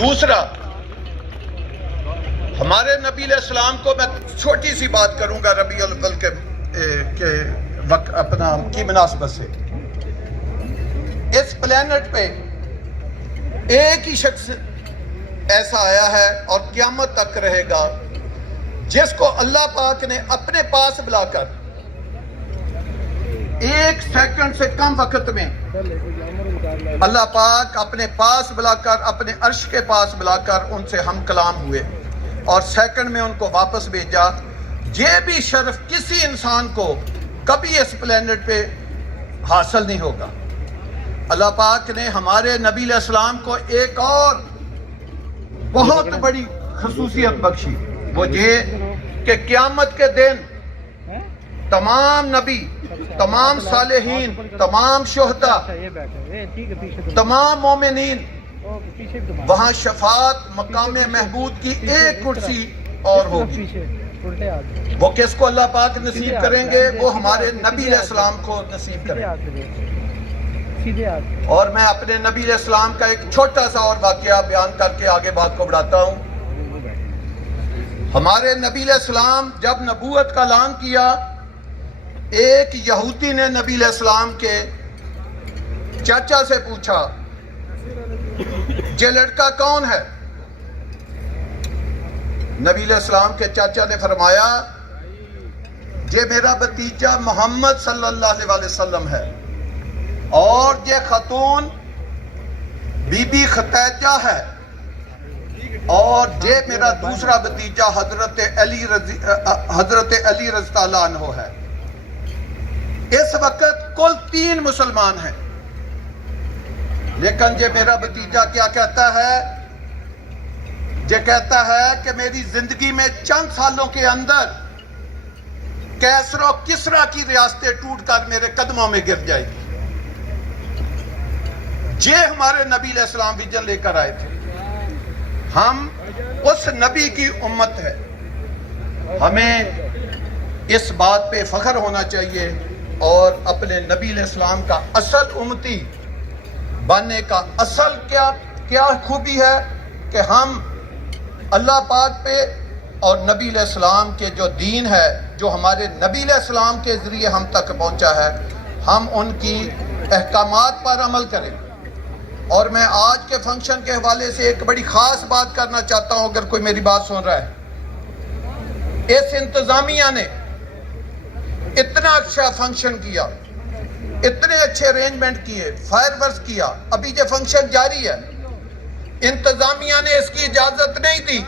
دوسرا، ہمارے نبی علیہ السلام کو میں چھوٹی سی بات کروں گا ربیع الاول کے وقت اپنا کی مناسبت سے. اس پلینٹ پہ ایک ہی شخص ایسا آیا ہے اور قیامت تک رہے گا جس کو اللہ پاک نے اپنے پاس بلا کر 1 سیکنڈ سے کم وقت میں اللہ پاک اپنے پاس بلا کر، اپنے عرش کے پاس بلا کر ان سے ہم کلام ہوئے اور سیکنڈ میں ان کو واپس بھیجا. یہ بھی شرف کسی انسان کو کبھی اس پلینٹ پہ حاصل نہیں ہوگا. اللہ پاک نے ہمارے نبی علیہ السلام کو ایک اور بہت بڑی خصوصیت بخشی، وہ یہ کہ قیامت کے دن تمام نبی، تمام صالحین، تمام شہداء، تمام مومنین وہاں شفاعت مقام محمود کی ایک کرسی اور ہوگی. وہ کس کو اللہ پاک نصیب کریں گے؟ وہ ہمارے نبی علیہ السلام کو نصیب کریں گے. اور میں اپنے نبی علیہ السلام کا ایک چھوٹا سا اور واقعہ بیان کر کے آگے بات کو بڑھاتا ہوں. ہمارے نبی علیہ السلام جب نبوت کا اعلان کیا، ایک یہودی نے نبی علیہ السلام کے چاچا سے پوچھا یہ لڑکا کون ہے؟ نبی علیہ السلام کے چاچا نے فرمایا یہ میرا بھتیجا محمد صلی اللہ علیہ وسلم ہے، اور یہ خاتون بی بی خدیجہ ہے، اور یہ میرا دوسرا بھتیجا حضرت علی رضی اللہ عنہ ہے. اس وقت کل 3 مسلمان ہیں، لیکن یہ میرا بھتیجا کیا کہتا ہے؟ یہ کہتا ہے کہ میری زندگی میں چند سالوں کے اندر کیسر و کسرا کی ریاستیں ٹوٹ کر میرے قدموں میں گر جائے گی. یہ ہمارے نبی علیہ السلام ویژن لے کر آئے تھے. ہم اس نبی کی امت ہے. ہمیں اس بات پہ فخر ہونا چاہیے اور اپنے نبی علیہ السلام کا اصل امتی بننے کا اصل کیا خوبی ہے کہ ہم اللہ پاک پہ اور نبی علیہ السلام کے جو دین ہے، جو ہمارے نبی علیہ السلام کے ذریعے ہم تک پہنچا ہے، ہم ان کی احکامات پر عمل کریں. اور میں آج کے فنکشن کے حوالے سے ایک بڑی خاص بات کرنا چاہتا ہوں، اگر کوئی میری بات سن رہا ہے. اس انتظامیہ نے اتنا اچھا فنکشن کیا، اتنے اچھے ارینجمنٹ کیے، فائر ورکس کیا. ابھی یہ فنکشن جاری ہے. انتظامیہ نے اس کی اجازت نہیں دی،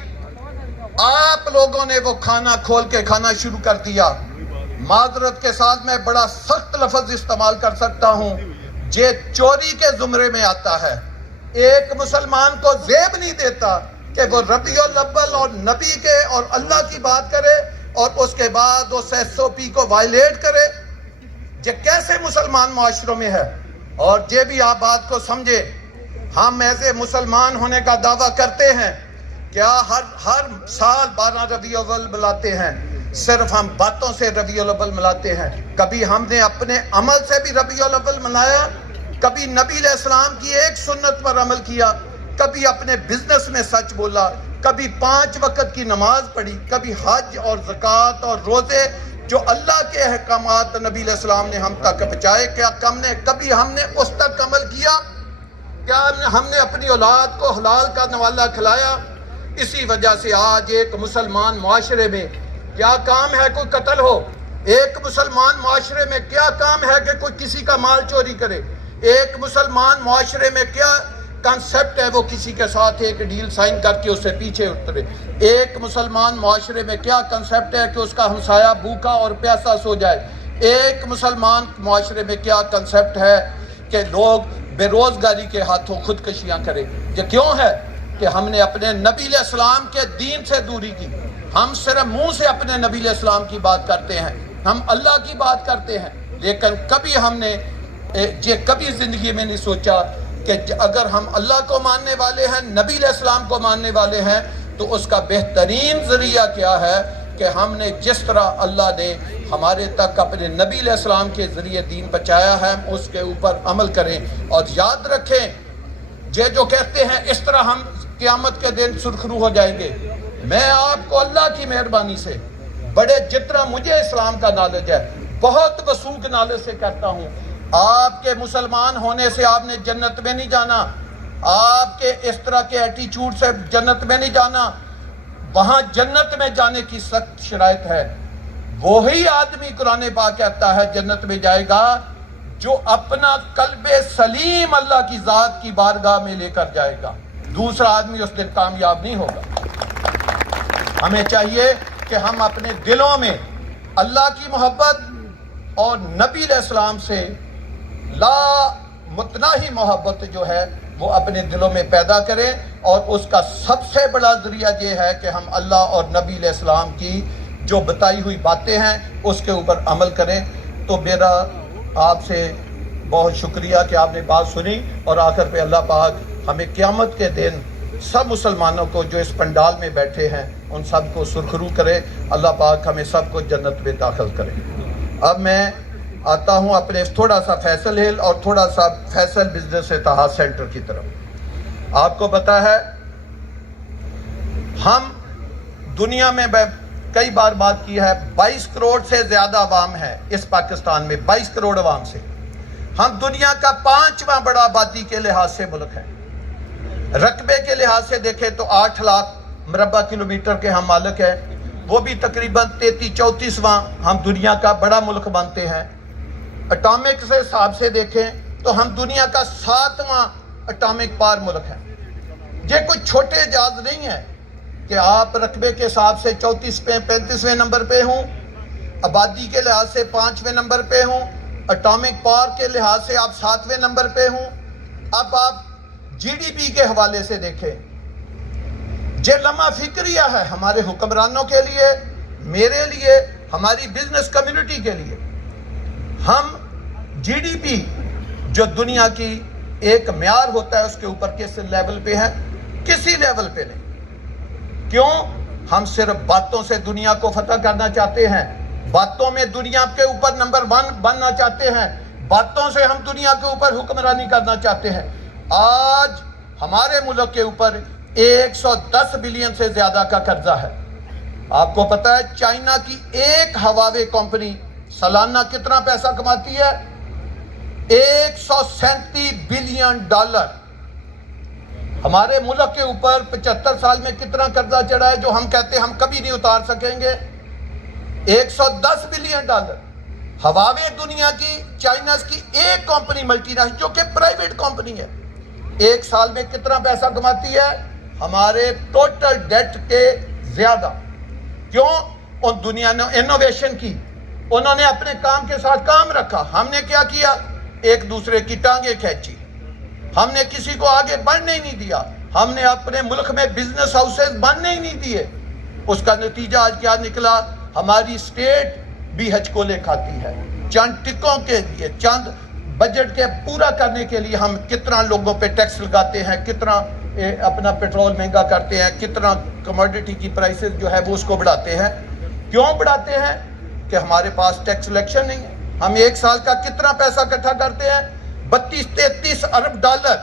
آپ لوگوں نے وہ کھانا کھول کے کھانا شروع کر دیا. معذرت کے ساتھ میں بڑا سخت لفظ استعمال کر سکتا ہوں، یہ چوری کے زمرے میں آتا ہے. ایک مسلمان کو زیب نہیں دیتا کہ وہ ربیع الاول اور نبی کے اور اللہ کی بات کرے اور اس کے بعد اس SOP کو وائلیٹ کرے. یہ کیسے مسلمان معاشروں میں ہے؟ اور یہ بھی آپ بات کو سمجھے، ہم ایسے مسلمان ہونے کا دعویٰ کرتے ہیں، کیا ہر سال 12 ربیع الاول ملاتے ہیں؟ صرف ہم باتوں سے ربیع الاول ملاتے ہیں. کبھی ہم نے اپنے عمل سے بھی ربیع الاول منایا؟ کبھی نبی علیہ السلام کی ایک سنت پر عمل کیا؟ کبھی اپنے بزنس میں سچ بولا؟ کبھی 5 وقت کی نماز پڑھی؟ کبھی حج اور زکوٰۃ اور روزے جو اللہ کے احکامات نبی علیہ السلام نے ہم تک پہنچائے، کیا کبھی ہم نے اس تک عمل کیا؟ کیا ہم نے اپنی اولاد کو حلال کا نوالا کھلایا؟ اسی وجہ سے آج ایک مسلمان معاشرے میں کیا کام ہے کوئی قتل ہو؟ ایک مسلمان معاشرے میں کیا کام ہے کہ کوئی کسی کا مال چوری کرے؟ ایک مسلمان معاشرے میں کیا کنسپٹ ہے وہ کسی کے ساتھ ایک ڈیل سائن کر کے اس سے پیچھے اترے؟ ایک مسلمان معاشرے میں کیا کنسپٹ ہے کہ اس کا ہمسایہ بھوکا اور پیاسا سو جائے؟ ایک مسلمان معاشرے میں کیا کنسپٹ ہے کہ لوگ بے روزگاری کے ہاتھوں خودکشیاں کریں؟ یہ کیوں ہے کہ ہم نے اپنے نبی علیہ السلام کے دین سے دوری کی. ہم صرف منہ سے اپنے نبی علیہ السلام کی بات کرتے ہیں، ہم اللہ کی بات کرتے ہیں، لیکن کبھی ہم نے یہ کبھی زندگی میں نہیں سوچا کہ اگر ہم اللہ کو ماننے والے ہیں، نبی علیہ السلام کو ماننے والے ہیں، تو اس کا بہترین ذریعہ کیا ہے کہ ہم نے جس طرح اللہ نے ہمارے تک اپنے نبی علیہ السلام کے ذریعے دین پہنچایا ہے، اس کے اوپر عمل کریں. اور یاد رکھیں، یہ جو کہتے ہیں اس طرح ہم قیامت کے دن سرخرو ہو جائیں گے. میں آپ کو اللہ کی مہربانی سے بڑے جتنا مجھے اسلام کا نالج ہے بہت وسوق نالج سے کہتا ہوں، آپ کے مسلمان ہونے سے آپ نے جنت میں نہیں جانا، آپ کے اس طرح کے ایٹیچیوڈ سے جنت میں نہیں جانا. وہاں جنت میں جانے کی سخت شرائط ہے. وہی آدمی قرآن پاک کہتا ہے جنت میں جائے گا جو اپنا قلب سلیم اللہ کی ذات کی بارگاہ میں لے کر جائے گا. دوسرا آدمی اس دن کامیاب نہیں ہوگا. ہمیں چاہیے کہ ہم اپنے دلوں میں اللہ کی محبت اور نبی علیہ السلام سے لا متناہی محبت جو ہے وہ اپنے دلوں میں پیدا کریں، اور اس کا سب سے بڑا ذریعہ یہ ہے کہ ہم اللہ اور نبی علیہ السلام کی جو بتائی ہوئی باتیں ہیں اس کے اوپر عمل کریں. تو میرا آپ سے بہت شکریہ کہ آپ نے بات سنی، اور آخر پہ اللہ پاک ہمیں قیامت کے دن سب مسلمانوں کو جو اس پنڈال میں بیٹھے ہیں ان سب کو سرخرو کرے. اللہ پاک ہمیں سب کو جنت میں داخل کرے. اب میں آتا ہوں اپنے تھوڑا سا فیصل ہل اور تھوڑا سا فیصل بزنس اتحاد سینٹر کی طرف. آپ کو پتا ہے ہم دنیا میں کئی بار بات کی ہے 22 کروڑ سے زیادہ عوام ہے اس پاکستان میں. 22 کروڑ عوام سے ہم دنیا کا 5واں بڑا آبادی کے لحاظ سے ملک ہے. رقبے کے لحاظ سے دیکھیں تو 8 لاکھ مربع کلومیٹر کے ہم مالک ہیں، وہ بھی تقریباً 33-34واں ہم دنیا کا بڑا ملک بنتے ہیں. اٹامک سے حساب سے دیکھیں تو ہم دنیا کا 7واں اٹامک پار ملک ہے. یہ کوئی چھوٹے اعجاز نہیں ہے کہ آپ رقبے کے حساب سے 35ویں نمبر پہ ہوں، آبادی کے لحاظ سے 5ویں نمبر پہ ہوں، اٹامک پار کے لحاظ سے آپ 7ویں نمبر پہ ہوں. اب آپ جی ڈی پی کے حوالے سے دیکھیں، یہ لمحہ فکریہ ہے ہمارے حکمرانوں کے لیے، میرے لیے، ہماری بزنس کمیونٹی کے لیے. ہم جی ڈی پی جو دنیا کی ایک معیار ہوتا ہے اس کے اوپر کس لیول پہ ہیں؟ کسی لیول پہ نہیں. کیوں؟ ہم صرف باتوں سے دنیا کو فتح کرنا چاہتے ہیں، باتوں میں دنیا کے اوپر نمبر 1 بننا چاہتے ہیں، باتوں سے ہم دنیا کے اوپر حکمرانی کرنا چاہتے ہیں. آج ہمارے ملک کے اوپر 110 بلین سے زیادہ کا قرضہ ہے. آپ کو پتا ہے چائنا کی ایک ہواوے کمپنی سالانہ کتنا پیسہ کماتی ہے؟ 137 بلین ڈالر. ہمارے ملک کے اوپر 75 سال میں کتنا قرضہ چڑھا ہے جو ہم کہتے ہیں ہم کبھی نہیں اتار سکیں گے؟ 110 بلین ڈالر. ہواوے دنیا کی چائنا کی ایک کمپنی ملٹی نیشنل جو کہ پرائیویٹ کمپنی ہے، ایک سال میں کتنا پیسہ کماتی ہے؟ ہمارے ٹوٹل ڈیٹ کے زیادہ. کیوں؟ ان دنیا نے انوویشن کی، انہوں نے اپنے کام کے ساتھ کام رکھا. ہم نے کیا کیا؟ ایک دوسرے کی ٹانگیں کھینچی. ہم نے کسی کو آگے بڑھنے ہی نہیں دیا. ہم نے اپنے ملک میں بزنس ہاؤسز بننے ہی نہیں دیے. اس کا نتیجہ آج کیا نکلا؟ ہماری سٹیٹ بھی ہچکولے کھاتی ہے. چند ٹکوں کے لیے، چند بجٹ کے پورا کرنے کے لیے ہم کتنا لوگوں پہ ٹیکس لگاتے ہیں، کتنا اپنا پیٹرول مہنگا کرتے ہیں، کتنا کموڈٹی کی پرائسز جو ہے وہ اس کو بڑھاتے ہیں. کیوں بڑھاتے ہیں؟ کہ ہمارے پاس ٹیکس سلیکشن نہیں ہے. ہم ایک سال کا کتنا پیسہ اکٹھا کرتے ہیں؟ 32-33 ارب ڈالر.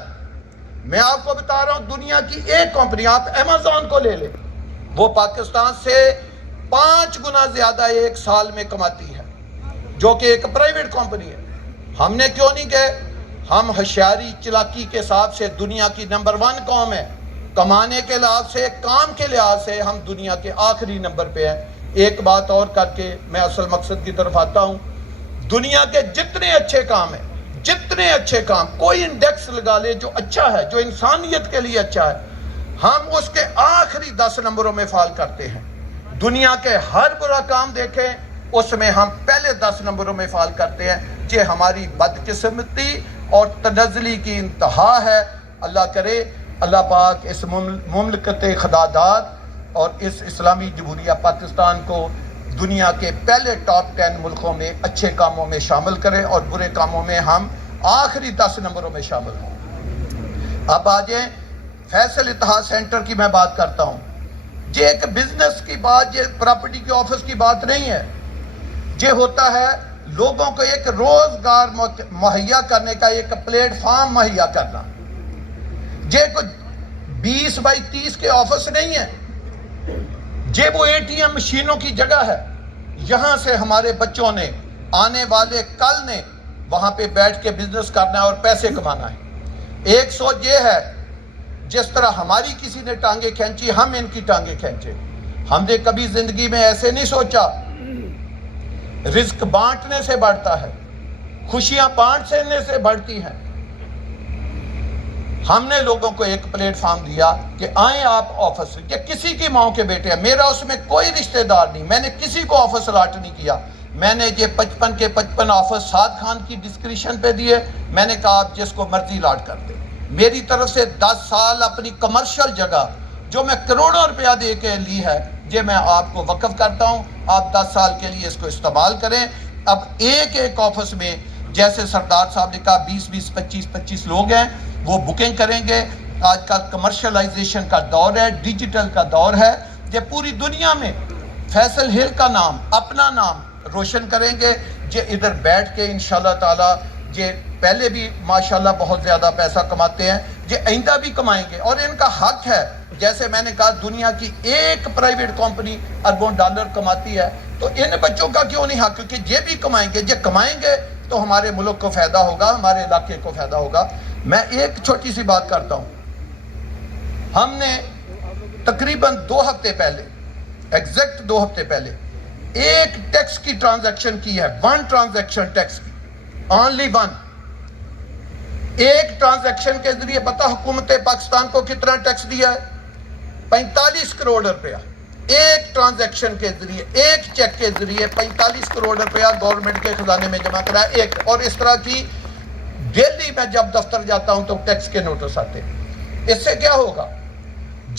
میں آپ کو بتا رہا ہوں دنیا کی ایک کمپنی، آپ ایمیزون کو لے لیں، وہ پاکستان سے 5 گنا زیادہ ایک سال میں کماتی ہے، جو کہ ایک پرائیویٹ کمپنی ہے. ہم نے کیوں نہیں کہے؟ ہم ہوشیاری چلاکی کے حساب سے دنیا کی نمبر 1 قوم ہے. کمانے کے لحاظ سے، کام کے لحاظ سے ہم دنیا کے آخری نمبر پہ ہیں. ایک بات اور کر کے میں اصل مقصد کی طرف آتا ہوں. دنیا کے جتنے اچھے کام ہیں، جتنے اچھے کام، کوئی انڈیکس لگا لے جو اچھا ہے، جو انسانیت کے لیے اچھا ہے، ہم اس کے آخری 10 نمبروں میں فال کرتے ہیں. دنیا کے ہر برا کام دیکھیں اس میں ہم پہلے 10 نمبروں میں فال کرتے ہیں. یہ ہماری بدقسمتی اور تنزلی کی انتہا ہے. اللہ کرے اللہ پاک اس مملکت خداداد اور اس اسلامی جمہوریہ پاکستان کو دنیا کے پہلے ٹاپ 10 ملکوں میں اچھے کاموں میں شامل کرے اور برے کاموں میں ہم آخری 10 نمبروں میں شامل ہوں. اب آجیں فیصل اتحاد سینٹر کی میں بات کرتا ہوں. یہ ایک بزنس کی بات، یہ پراپرٹی کے آفس کی بات نہیں ہے. یہ ہوتا ہے لوگوں کو ایک روزگار مہیا کرنے کا ایک پلیٹ فارم مہیا کرنا. یہ کوئی 20x30 کے آفس نہیں ہیں، یہ وہ ATM مشینوں کی جگہ ہے۔ یہاں سے ہمارے بچوں نے آنے والے کل نے وہاں پہ بیٹھ کے بزنس کرنا ہے اور پیسے کمانا ہے۔ ایک سوچ یہ ہے، جس طرح ہماری کسی نے ٹانگیں کھینچی، ہم ان کی ٹانگیں کھینچے۔ ہم نے کبھی زندگی میں ایسے نہیں سوچا۔ رزق بانٹنے سے بڑھتا ہے، خوشیاں بانٹنے سے بڑھتی ہیں۔ ہم نے لوگوں کو ایک پلیٹ فارم دیا کہ آئیں آپ آفس، یہ کسی کی ماں کے بیٹے ہیں، میرا اس میں کوئی رشتہ دار نہیں، میں نے کسی کو آفس الاٹ نہیں کیا۔ میں نے یہ 55 کے 55 آفس سعد خان کی ڈسکریشن پہ دیے، میں نے کہا آپ جس کو مرضی الاٹ کر دیں۔ میری طرف سے 10 سال اپنی کمرشل جگہ جو میں کروڑوں روپیہ دے کے لی ہے، یہ میں آپ کو وقف کرتا ہوں، آپ 10 سال کے لیے اس کو استعمال کریں۔ اب ایک آفس میں جیسے سردار صاحب نے کہا 20 25 لوگ ہیں، وہ بکنگ کریں گے۔ آج کل کمرشلائزیشن کا دور ہے، ڈیجیٹل کا دور ہے، یہ پوری دنیا میں فیصل ہل کا نام، اپنا نام روشن کریں گے۔ یہ ادھر بیٹھ کے انشاءاللہ تعالی یہ پہلے بھی ماشاءاللہ بہت زیادہ پیسہ کماتے ہیں، یہ آئندہ بھی کمائیں گے، اور ان کا حق ہے۔ جیسے میں نے کہا دنیا کی ایک پرائیویٹ کمپنی اربوں ڈالر کماتی ہے، تو ان بچوں کا کیوں نہیں حق کہ یہ بھی کمائیں گے؟ یہ کمائیں گے تو ہمارے ملک کو فائدہ ہوگا، ہمارے علاقے کو فائدہ ہوگا۔ میں ایک چھوٹی سی بات کرتا ہوں، ہم نے تقریباً 2 ہفتے پہلے، ایگزیکٹ 2 ہفتے پہلے ایک ٹیکس کی ٹرانزیکشن کی ہے، 1 ٹرانزیکشن ٹیکس کی، only 1۔ ایک ٹرانزیکشن کے ذریعے پتہ حکومت پاکستان کو کتنا ٹیکس دیا ہے؟ 45 کروڑ روپیہ۔ ایک ٹرانزیکشن کے ذریعے، ایک چیک کے ذریعے 45 کروڑ روپیہ گورنمنٹ کے خزانے میں جمع کرا ہے ایک۔ اور اس طرح کی ڈیلی میں جب دفتر جاتا ہوں تو ٹیکس کے نوٹس آتے ہیں۔ اس سے کیا ہوگا؟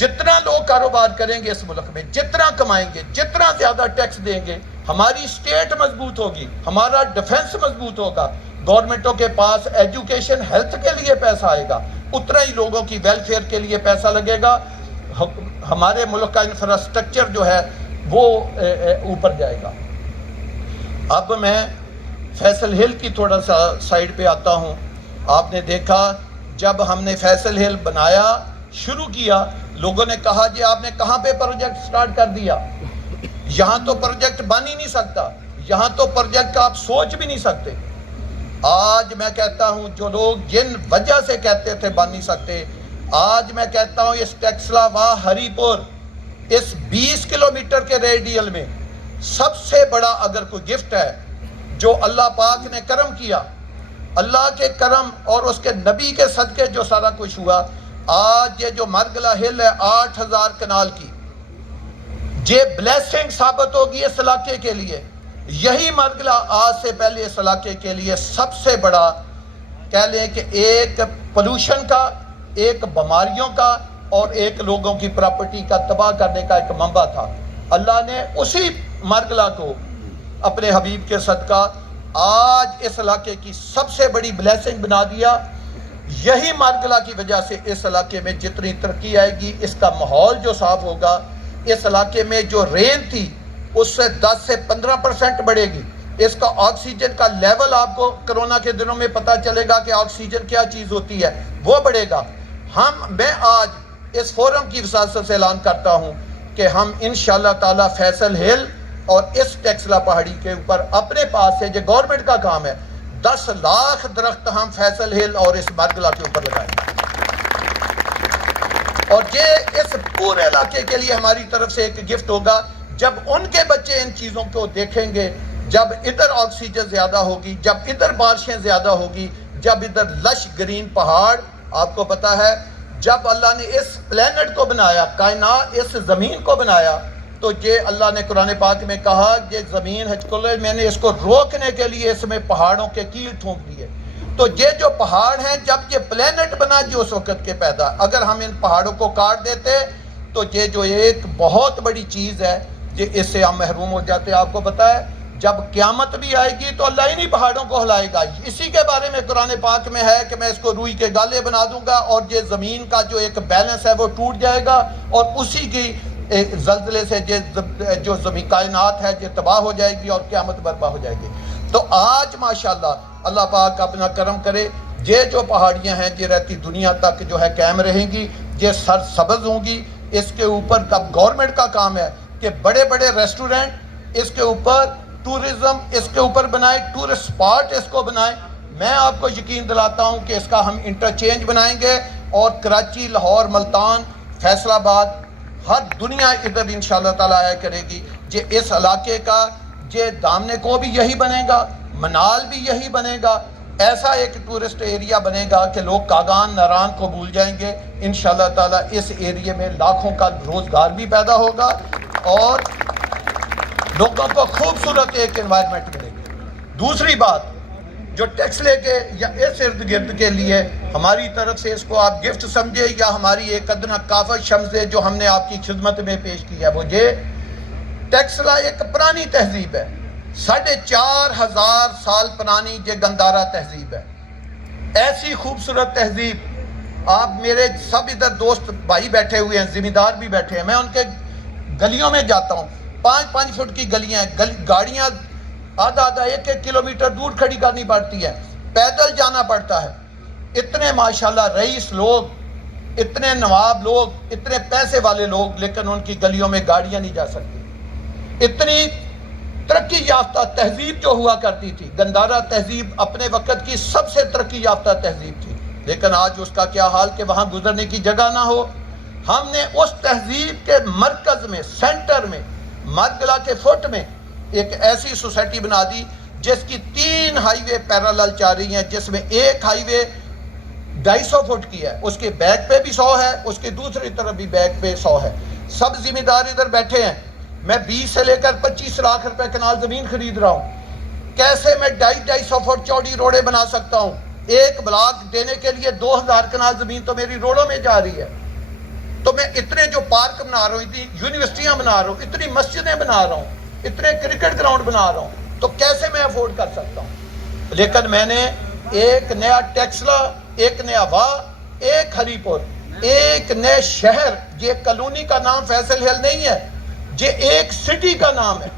جتنا لوگ کاروبار کریں گے اس ملک میں، جتنا کمائیں گے، جتنا زیادہ ٹیکس دیں گے، ہماری اسٹیٹ مضبوط ہوگی، ہمارا ڈیفنس مضبوط ہوگا، گورنمنٹوں کے پاس ایجوکیشن ہیلتھ کے لیے پیسہ آئے گا، اتنا ہی لوگوں کی ویلفیئر کے لیے پیسہ لگے گا، ہمارے ملک کا انفراسٹرکچر جو ہے وہ اوپر جائے گا۔ اب میں فیصل ہل کی تھوڑا سا سائیڈ پہ آتا ہوں۔ آپ نے دیکھا جب ہم نے فیصل ہل بنایا، شروع کیا، لوگوں نے کہا جی آپ نے کہاں پہ پروجیکٹ سٹارٹ کر دیا؟ یہاں تو پروجیکٹ بن ہی نہیں سکتا، یہاں تو پروجیکٹ آپ سوچ بھی نہیں سکتے۔ آج میں کہتا ہوں جو لوگ جن وجہ سے کہتے تھے بن نہیں سکتے، آج میں کہتا ہوں اس ٹیکسلا واہ ہری پور، اس 20 کلومیٹر کے ریڈیل میں سب سے بڑا اگر کوئی گفٹ ہے جو اللہ پاک نے کرم کیا، اللہ کے کرم اور اس کے نبی کے صدقے جو سارا کچھ ہوا، آج یہ جو مرگلہ ہل ہے 8000 کنال کی، یہ بلیسنگ ثابت ہوگی اس علاقے کے لیے۔ یہی مرگلہ آج سے پہلے اس علاقے کے لیے سب سے بڑا کہہ لیں کہ ایک پولوشن کا، ایک بیماریوں کا اور ایک لوگوں کی پراپرٹی کا تباہ کرنے کا ایک منبع تھا۔ اللہ نے اسی مرگلہ کو اپنے حبیب کے صدقہ آج اس علاقے کی سب سے بڑی بلیسنگ بنا دیا۔ یہی مرگلہ کی وجہ سے اس علاقے میں جتنی ترقی آئے گی، اس کا ماحول جو صاف ہوگا، اس علاقے میں جو رین تھی اس سے 10 سے 15% بڑھے گی، اس کا آکسیجن کا لیول آپ کو کرونا کے دنوں میں پتہ چلے گا کہ آکسیجن کیا چیز ہوتی ہے، وہ بڑھے گا۔ میں آج اس فورم کی وساطت سے اعلان کرتا ہوں کہ ہم انشاءاللہ تعالی فیصل ہل اور اس ٹیکسلا پہاڑی کے اوپر اپنے پاس سے، جو گورنمنٹ کا کام ہے، 10 لاکھ درخت ہم فیصل ہل اور اس مرگلہ کے اوپر لگائیں گے، اور یہ اس پورے علاقے کے لیے ہماری طرف سے ایک گفٹ ہوگا۔ جب ان کے بچے ان چیزوں کو دیکھیں گے، جب ادھر آکسیجن زیادہ ہوگی، جب ادھر بارشیں زیادہ ہوگی، جب ادھر لش گرین پہاڑ، آپ کو پتا ہے جب اللہ نے اس پلینٹ کو بنایا، کائنات اس زمین کو بنایا، تو یہ اللہ نے قرآن پاک میں کہا یہ زمین ہچکلے، میں نے اس کو روکنے کے لیے اس میں پہاڑوں کے کیل ٹھونک دیے۔ تو یہ جو پہاڑ ہیں، جب یہ پلینٹ بنا جو اس وقت کے پیدا، اگر ہم ان پہاڑوں کو کاٹ دیتے تو یہ جو ایک بہت بڑی چیز ہے، یہ اس سے ہم محروم ہو جاتے۔ آپ کو پتا ہے جب قیامت بھی آئے گی تو اللہ انہی پہاڑوں کو ہلائے گا۔ اسی کے بارے میں قرآن پاک میں ہے کہ میں اس کو روئی کے گالے بنا دوں گا، اور یہ زمین کا جو ایک بیلنس ہے وہ ٹوٹ جائے گا، اور اسی کی زلزلے سے جو زمین کائنات ہے یہ تباہ ہو جائے گی اور قیامت برپا ہو جائے گی۔ تو آج ماشاءاللہ اللہ پاک اپنا کرم کرے، یہ جو پہاڑیاں ہیں یہ رہتی دنیا تک جو ہے قائم رہیں گی۔ یہ سرسبز ہوں گی. اس کے اوپر گورنمنٹ کا کام ہے کہ بڑے بڑے ریسٹورنٹ اس کے اوپر ٹورزم اس کے اوپر بنائے, ٹورسٹ سپاٹ اس کو بنائیں. میں آپ کو یقین دلاتا ہوں کہ اس کا ہم انٹرچینج بنائیں گے اور کراچی, لاہور, ملتان, فیصل آباد, ہر دنیا ادھر انشاءاللہ تعالیٰ آیا کرے گی. یہ اس علاقے کا یہ دامنے کو بھی یہی بنے گا, منال بھی یہی بنے گا. ایسا ایک ٹورسٹ ایریا بنے گا کہ لوگ کاغان ناران کو بھول جائیں گے. انشاءاللہ تعالیٰ اس ایریے میں لاکھوں کا روزگار بھی پیدا ہوگا اور لوگوں کو خوبصورت ایک انوائرمنٹ ملے گی. دوسری بات, جو ٹیکس لے کے یا اس ارد گرد کے لیے ہماری طرف سے اس کو آپ گفٹ سمجھے یا ہماری ایک ادنا کافت سمجھے جو ہم نے آپ کی خدمت میں پیش کیا ہے, وہ یہ ٹیکس لا ایک پرانی تہذیب ہے, 4,500 سال پرانی یہ گندارا تہذیب ہے. ایسی خوبصورت تہذیب. آپ میرے سب ادھر دوست بھائی بیٹھے ہوئے ہیں, ذمہ دار بھی بیٹھے ہیں, میں ان کے گلیوں میں جاتا ہوں, 5-5 فٹ کی گلیاں ہیں, گاڑیاں آدھا 1-1 کلومیٹر دور کھڑی کرنی پڑتی ہے, پیدل جانا پڑتا ہے. اتنے ماشاءاللہ رئیس لوگ, اتنے نواب لوگ, اتنے پیسے والے لوگ, لیکن ان کی گلیوں میں گاڑیاں نہیں جا سکتی. اتنی ترقی یافتہ تہذیب جو ہوا کرتی تھی, گندارا تہذیب اپنے وقت کی سب سے ترقی یافتہ تہذیب تھی, لیکن آج اس کا کیا حال کہ وہاں گزرنے کی جگہ نہ ہو. ہم نے اس تہذیب کے مرکز میں, سینٹر میں, مارگلا کے فٹ میں ایک ایسی سوسائٹی بنا دی جس کی 3 ہائی وے پیرالل چل رہی ہیں, جس میں ایک ہائی وے 250 فٹ کی ہے, اس کے بیک پہ بھی 100 ہے, اس کے دوسری طرف بھی بیک پہ 100 ہے. سب ذمہ دار ادھر بیٹھے ہیں. میں 20 سے لے کر 25 لاکھ روپے کنال زمین خرید رہا ہوں. کیسے میں 250 فٹ چوڑی روڈیں بنا سکتا ہوں؟ ایک بلاک دینے کے لیے 2000 کنال زمین تو میری روڈوں میں جا رہی ہے. تو میں اتنے جو پارک بنا رہا ہوں, اتنی یونیورسٹیاں بنا رہا ہوں, اتنی مسجدیں بنا رہا ہوں, اتنے کرکٹ گراؤنڈ بنا رہا ہوں, تو کیسے میں افورڈ کر سکتا ہوں؟ لیکن میں نے ایک نیا ٹیکسلا, ایک نیا ایک ہری پور, ایک نئے شہر, یہ کالونی کا نام فیصل ہل نہیں ہے, یہ ایک سٹی کا نام ہے.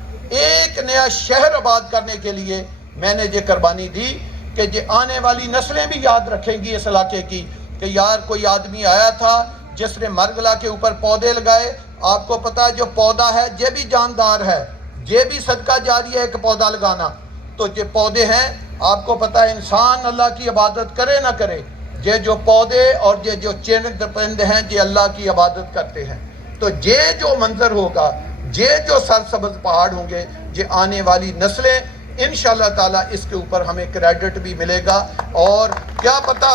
ایک نیا شہر آباد کرنے کے لیے میں نے یہ قربانی دی کہ یہ آنے والی نسلیں بھی یاد رکھیں گی اس علاقے کی کہ یار کوئی آدمی آیا تھا جس نے مرگلا کے اوپر پودے لگائے. آپ کو پتا ہے جو پودا ہے یہ بھی جاندار ہے, یہ بھی صدقہ جاری ہے ایک پودا لگانا. تو یہ پودے ہیں, آپ کو پتا ہے انسان اللہ کی عبادت کرے نہ کرے, یہ جو پودے اور یہ جو چرند پرندے ہیں یہ اللہ کی عبادت کرتے ہیں. تو یہ جو منظر ہوگا, یہ جو سرسبز پہاڑ ہوں گے, یہ آنے والی نسلیں انشاءاللہ تعالیٰ اس کے اوپر ہمیں کریڈٹ بھی ملے گا. اور کیا پتا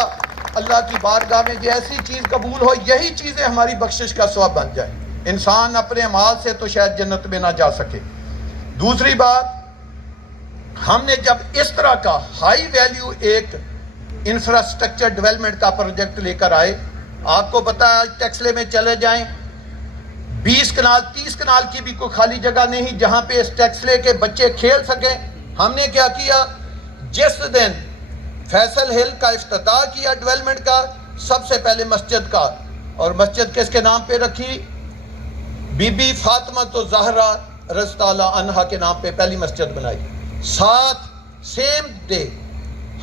اللہ کی بارگاہ میں یہ ایسی چیز قبول ہو, یہی چیزیں ہماری بخشش کا سبب بن جائیں. انسان اپنے مال سے تو شاید جنت میں نہ جا سکے. دوسری بات, ہم نے جب اس طرح کا ہائی ویلیو ایک انفراسٹرکچر ڈیولپمنٹ کا پروجیکٹ لے کر آئے, آپ کو پتا ہے ٹیکسلے میں چلے جائیں 20 کنال 30 کنال کی بھی کوئی خالی جگہ نہیں جہاں پہ اس ٹیکسلے کے بچے کھیل سکیں. ہم نے کیا کیا, جس دن فیصل ہل کا افتتاح کیا ڈیولپمنٹ کا, سب سے پہلے مسجد کا, اور مسجد کس کے نام پہ رکھی؟ بی بی فاطمہ تو زہرا رضی اللہ عنہا کے نام پہ پہلی مسجد بنائی. ساتھ سیم ڈے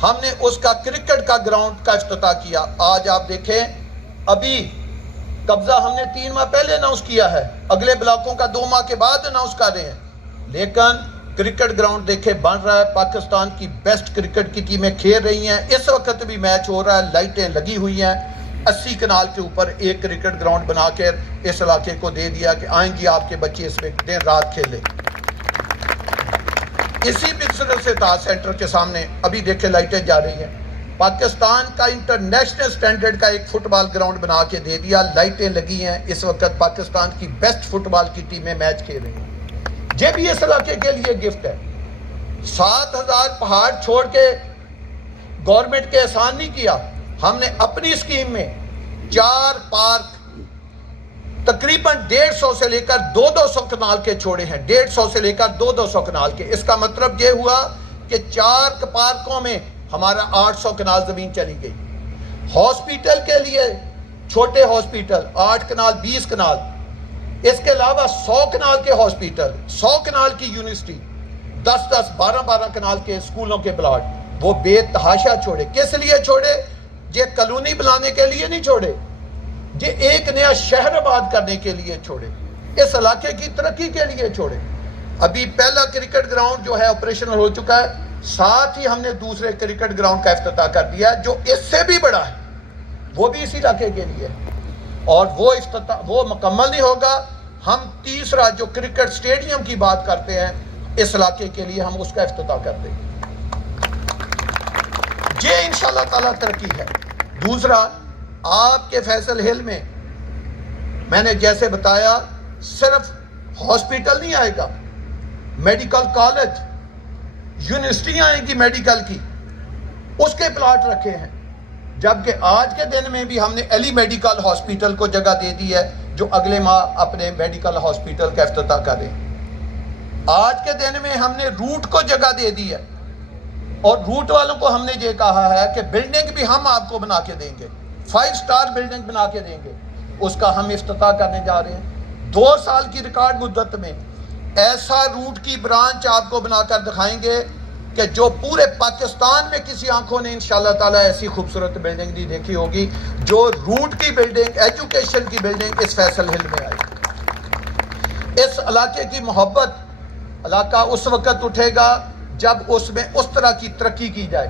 ہم نے اس کا کرکٹ کا گراؤنڈ کا افتتاح کیا. آج آپ دیکھیں ابھی قبضہ ہم نے 3 ماہ پہلے اناؤنس کیا ہے, اگلے بلاکوں کا 2 ماہ کے بعد اناؤنس کر رہے ہیں, لیکن کرکٹ گراؤنڈ دیکھے بن رہا ہے. پاکستان کی بیسٹ کرکٹ کی ٹیمیں کھیل رہی ہیں, اس وقت بھی میچ ہو رہا ہے, لائٹیں لگی ہوئی ہیں. 80 کنال کے اوپر ایک کرکٹ گراؤنڈ بنا کر اس علاقے کو دے دیا کہ آئیں گی آپ کے بچے اس میں دن رات کھیلیں. اسی بزنس سے تاج سینٹر کے سامنے ابھی دیکھیں لائٹیں جا رہی ہیں. پاکستان کا انٹرنیشنل سٹینڈرڈ کا ایک فٹ بال گراؤنڈ بنا کے دے دیا, لائٹیں لگی ہیں. اس وقت پاکستان کی بیسٹ فٹ بال کی ٹیمیں میچ کھیل رہی ہیں. یہ بھی اس علاقے کے لیے گفٹ ہے. 7000 پہاڑ چھوڑ کے گورنمنٹ کے احسان نہیں کیا. ہم نے اپنی اسکیم میں 4 پارک تقریباً 150 سے لے کر 200 کنال کے چھوڑے ہیں. 150 سے لے کر 200 کنال کے. اس کا مطلب یہ ہوا کہ 4 پارکوں میں ہمارا 800 کنال زمین چلی گئی. ہاسپیٹل کے لیے چھوٹے ہاسپیٹل 8 کنال 20 کنال, اس کے علاوہ 100 کنال کے ہاسپیٹل, 100 کنال کی یونیورسٹی, 10-10 12-12 کنال کے اسکولوں کے پلاٹ, وہ بے تحاشا چھوڑے. کس لیے چھوڑے؟ یہ کالونی بنانے کے لیے نہیں چھوڑے. یہ ایک نیا شہر آباد کرنے کے لیے چھوڑے، اس علاقے کی ترقی کے لیے چھوڑے. ابھی پہلا کرکٹ گراؤنڈ جو ہے آپریشنل ہو چکا ہے، ساتھ ہی ہم نے دوسرے کرکٹ گراؤنڈ کا افتتاح کر دیا ہے جو اس سے بھی بڑا ہے، وہ بھی اسی علاقے کے لیے ہے. اور وہ مکمل نہیں ہوگا. ہم تیسرا جو کرکٹ سٹیڈیم کی بات کرتے ہیں اس علاقے کے لیے ہم اس کا افتتاح کر دیں گے. یہ انشاءاللہ تعالیٰ ترقی ہے. دوسرا، آپ کے فیصل ہل میں میں نے جیسے بتایا صرف ہاسپیٹل نہیں آئے گا، میڈیکل کالج، یونیورسٹیاں آئیں گی میڈیکل کی، اس کے پلاٹ رکھے ہیں. جبکہ آج کے دن میں بھی ہم نے علی میڈیکل ہاسپیٹل کو جگہ دے دی ہے جو اگلے ماہ اپنے میڈیکل ہاسپیٹل کا افتتاح کریں. آج کے دن میں ہم نے روٹ کو جگہ دے دی ہے اور روٹ والوں کو ہم نے یہ کہا ہے کہ بلڈنگ بھی ہم آپ کو بنا کے دیں گے، 5 سٹار بلڈنگ بنا کے دیں گے. اس کا ہم افتتاح کرنے جا رہے ہیں. 2 سال کی ریکارڈ مدت میں ایسا روٹ کی برانچ آپ کو بنا کر دکھائیں گے کہ جو پورے پاکستان میں کسی آنکھوں نے انشاءاللہ تعالیٰ ایسی خوبصورت بلڈنگ نہیں دیکھی ہوگی. جو روٹ کی بلڈنگ، ایجوکیشن کی بلڈنگ اس فیصل ہل میں آئی. اس علاقے کی محبت، علاقہ اس وقت اٹھے گا جب اس میں اس طرح کی ترقی کی جائے.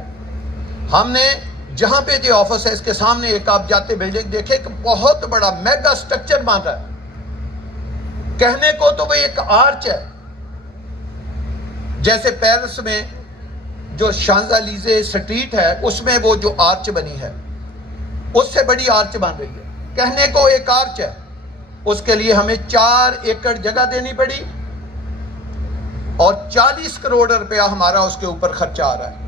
ہم نے جہاں پہ جو آفس ہے اس کے سامنے ایک آپ جاتے بلڈنگ دیکھیں کہ بہت بڑا میگا سٹرکچر بن رہا ہے. کہنے کو تو وہ ایک آرچ ہے، جیسے پیرس میں جو شانزالیزے سٹریٹ ہے اس میں وہ جو آرچ بنی ہے اس سے بڑی آرچ بن رہی ہے. کہنے کو ایک آرچ ہے، اس کے لیے ہمیں 4 ایکڑ جگہ دینی پڑی اور 40 کروڑ روپیہ ہمارا اس کے اوپر خرچہ آ رہا ہے.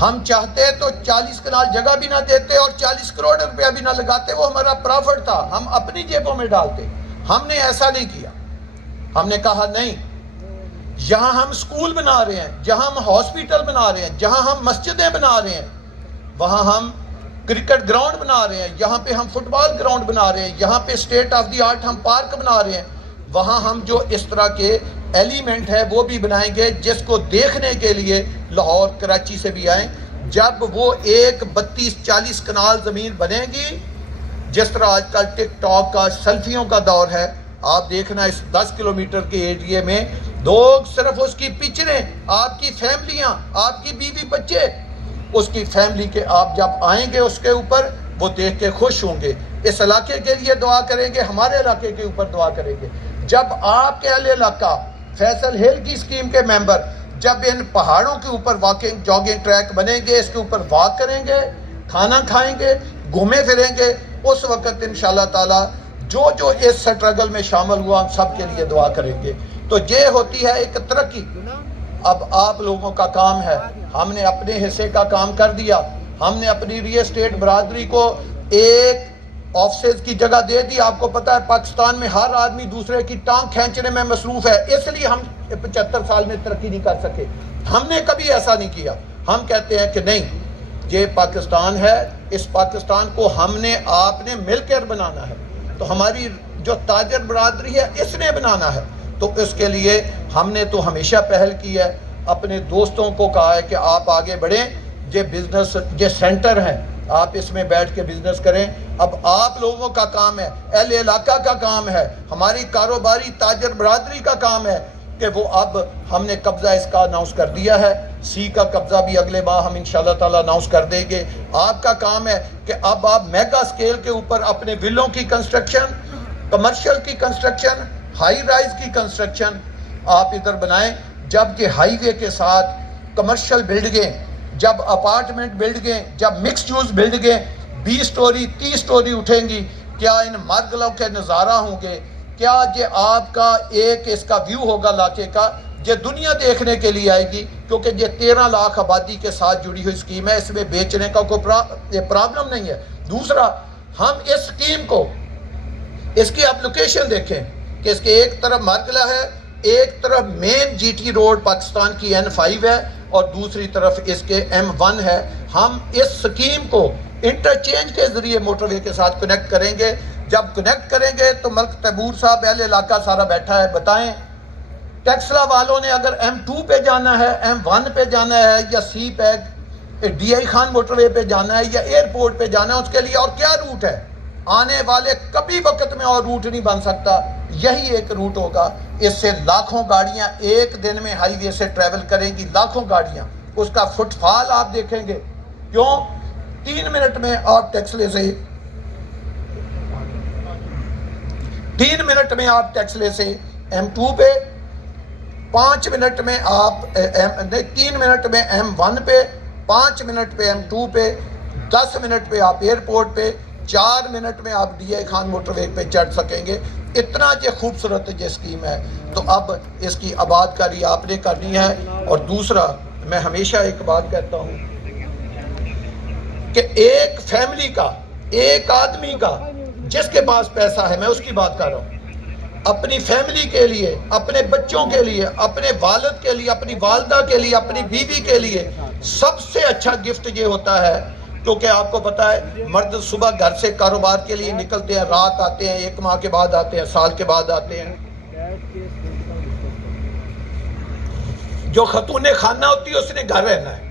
ہم چاہتے تو 40 کنال جگہ بھی نہ دیتے اور 40 کروڑ روپیہ بھی نہ لگاتے، وہ ہمارا پرافٹ تھا، ہم اپنی جیبوں میں ڈالتے. ہم نے ایسا نہیں کیا. ہم نے کہا نہیں، یہاں ہم سکول بنا رہے ہیں، جہاں ہم ہاسپیٹل بنا رہے ہیں، جہاں ہم مسجدیں بنا رہے ہیں، وہاں ہم کرکٹ گراؤنڈ بنا رہے ہیں، یہاں پہ ہم فٹ بال گراؤنڈ بنا رہے ہیں، یہاں پہ اسٹیٹ آف دی آرٹ ہم پارک بنا رہے ہیں. وہاں ہم جو اس طرح کے ایلیمنٹ ہے وہ بھی بنائیں گے جس کو دیکھنے کے لیے لاہور کراچی سے بھی آئیں. جب وہ 32-40 کنال زمین بنے گی، جس طرح آج کل ٹک ٹاک کا سیلفیوں کا دور ہے، آپ دیکھنا اس 10 کلومیٹر کے ایریے میں لوگ صرف اس کی پکچریں، آپ کی فیملیاں، آپ کی بیوی بچے، اس کی فیملی کے آپ جب آئیں گے اس کے اوپر وہ دیکھ کے خوش ہوں گے. اس علاقے کے لیے دعا کریں گے، ہمارے علاقے کے اوپر دعا کریں گے. جب آپ کے اہل علاقہ فیصل ہل کی اسکیم کے ممبر جب ان پہاڑوں کے اوپر واکنگ جاگنگ ٹریک بنیں گے، اس کے اوپر واک کریں گے، کھانا کھائیں گے، گھومے پھریں گے، اس وقت انشاءاللہ تعالیٰ جو جو اس سٹرگل میں شامل ہوا ہم سب کے لیے دعا کریں گے. تو یہ ہوتی ہے ایک ترقی. اب آپ لوگوں کا کام ہے، ہم نے اپنے حصے کا کام کر دیا. ہم نے اپنی ریل اسٹیٹ برادری کو ایک آفسز کی جگہ دے دی. آپ کو پتہ ہے پاکستان میں ہر آدمی دوسرے کی ٹانگ کھینچنے میں مصروف ہے، اس لیے ہم 75 سال میں ترقی نہیں کر سکے. ہم نے کبھی ایسا نہیں کیا. ہم کہتے ہیں کہ نہیں، یہ پاکستان ہے، اس پاکستان کو ہم نے آپ نے مل کر بنانا ہے. تو ہماری جو تاجر برادری ہے اس نے بنانا ہے. تو اس کے لیے ہم نے تو ہمیشہ پہل کی ہے. اپنے دوستوں کو کہا ہے کہ آپ آگے بڑھیں، یہ بزنس یہ سینٹر ہے، آپ اس میں بیٹھ کے بزنس کریں. اب آپ لوگوں کا کام ہے، اہل علاقہ کا کام ہے، ہماری کاروباری تاجر برادری کا کام ہے کہ وہ اب ہم نے قبضہ اس کا اناؤنس کر دیا ہے. سی کا قبضہ بھی اگلے ماہ ہم انشاءاللہ تعالیٰ اناؤنس کر دیں گے. آپ کا کام ہے کہ اب آپ میگا سکیل کے اوپر اپنے ویلوں کی کنسٹرکشن، کمرشل کی کنسٹرکشن، ہائی رائز کی کنسٹرکشن آپ ادھر بنائیں. جب کہ ہائی وے کے ساتھ کمرشل بلڈنگیں، جب اپارٹمنٹ بلڈنگیں، جب مکس یوز بلڈنگیں 20 سٹوری 30 سٹوری اٹھیں گی، کیا ان مارگلوں کے نظارہ ہوں گے؟ کیا یہ آپ کا ایک اس کا ویو ہوگا علاقے کا؟ یہ دنیا دیکھنے کے لیے آئے گی کیونکہ یہ 13 لاکھ آبادی کے ساتھ جڑی ہوئی اسکیم ہے. اس میں بیچنے کا کوئی پرابلم نہیں ہے. دوسرا، ہم اس اسکیم کو اس کی اپلیکیشن دیکھیں کہ اس کے ایک طرف مارگلہ ہے، ایک طرف مین جی ٹی روڈ پاکستان کی N5 ہے اور دوسری طرف اس کے M1 ہے. ہم اس سکیم کو انٹرچینج کے ذریعے موٹر وے کے ساتھ کنیکٹ کریں گے. جب کنیکٹ کریں گے تو ملک تیمور صاحب اہل علاقہ سارا بیٹھا ہے، بتائیں ٹیکسلا والوں نے اگر M2 پہ جانا ہے، M1 پہ جانا ہے یا سی پہ ڈی آئی خان موٹر وے پہ جانا ہے یا ایئرپورٹ پہ جانا ہے، اس کے لیے اور کیا روٹ ہے؟ آنے والے کبھی وقت میں اور روٹ نہیں بن سکتا، یہی ایک روٹ ہوگا۔ اس سے لاکھوں گاڑیاں ایک دن میں ہائی وے سے ٹریول کریں گی، لاکھوں گاڑیاں، اس کا فٹ فال آپ دیکھیں گے۔ کیوں؟ 3 منٹ میں آپ ٹیکسلے سے 3 منٹ میں آپ ٹیکسلے سے M2 پہ، 5 منٹ میں آپ 3 منٹ میں M1 پہ، 5 منٹ پہ M2 پہ، 10 منٹ پہ آپ ایئرپورٹ پہ، 4 منٹ میں آپ ڈی آئی خان موٹر وے پہ چڑھ سکیں گے۔ اتنا جو خوبصورت یہ اسکیم ہے، تو اب اس کی آباد کاری آپ نے کرنی ہے۔ اور دوسرا، میں ہمیشہ ایک بات کہتا ہوں کہ ایک فیملی کا، ایک آدمی کا جس کے پاس پیسہ ہے، میں اس کی بات کر رہا ہوں، اپنی فیملی کے لیے، اپنے بچوں کے لیے، اپنے والد کے لیے، اپنی والدہ کے لیے، اپنی بیوی کے لیے سب سے اچھا گفٹ یہ ہوتا ہے، کیونکہ آپ کو پتا ہے مرد صبح گھر سے کاروبار کے لیے نکلتے ہیں، رات آتے ہیں، 1 ماہ کے بعد آتے ہیں، سال کے بعد آتے ہیں۔ جو خاتون خانہ ہوتی ہے اس نے گھر رہنا ہے۔